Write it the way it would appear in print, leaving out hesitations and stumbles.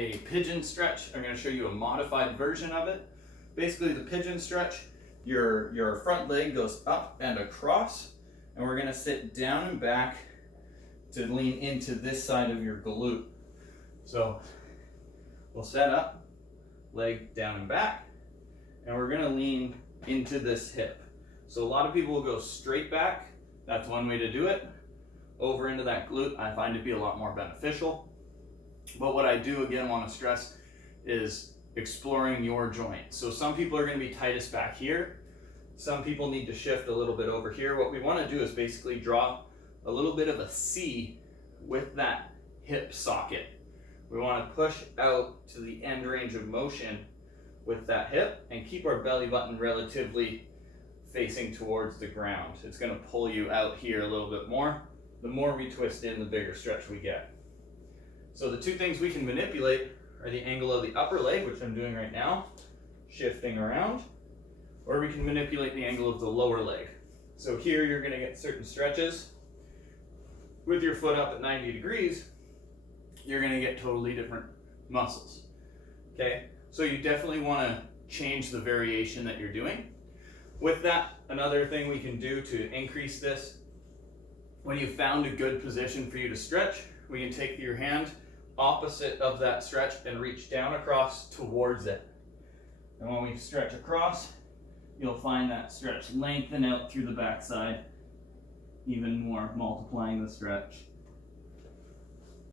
a pigeon stretch. I'm going to show you a modified version of it. Basically, the pigeon stretch, your front leg goes up and across, and we're going to sit down and back to lean into this side of your glute. So we'll set up, leg down and back, and we're going to lean into this hip. So a lot of people will go straight back. That's one way to do it. Over into that glute, I find to be a lot more beneficial. But what I do, again, want to stress is exploring your joint. So some people are going to be tightest back here. Some people need to shift a little bit over here. What we want to do is basically draw a little bit of a C with that hip socket. We want to push out to the end range of motion with that hip and keep our belly button relatively facing towards the ground. It's going to pull you out here a little bit more. The more we twist in, the bigger stretch we get. So the two things we can manipulate are the angle of the upper leg, which I'm doing right now, shifting around, or we can manipulate the angle of the lower leg. So here you're going to get certain stretches. With your foot up at 90 degrees, you're going to get totally different muscles. Okay? So you definitely want to change the variation that you're doing. With that, another thing we can do to increase this, when you've found a good position for you to stretch, we can take your hand opposite of that stretch and reach down across towards it. And when we stretch across, you'll find that stretch lengthen out through the backside even more, multiplying the stretch.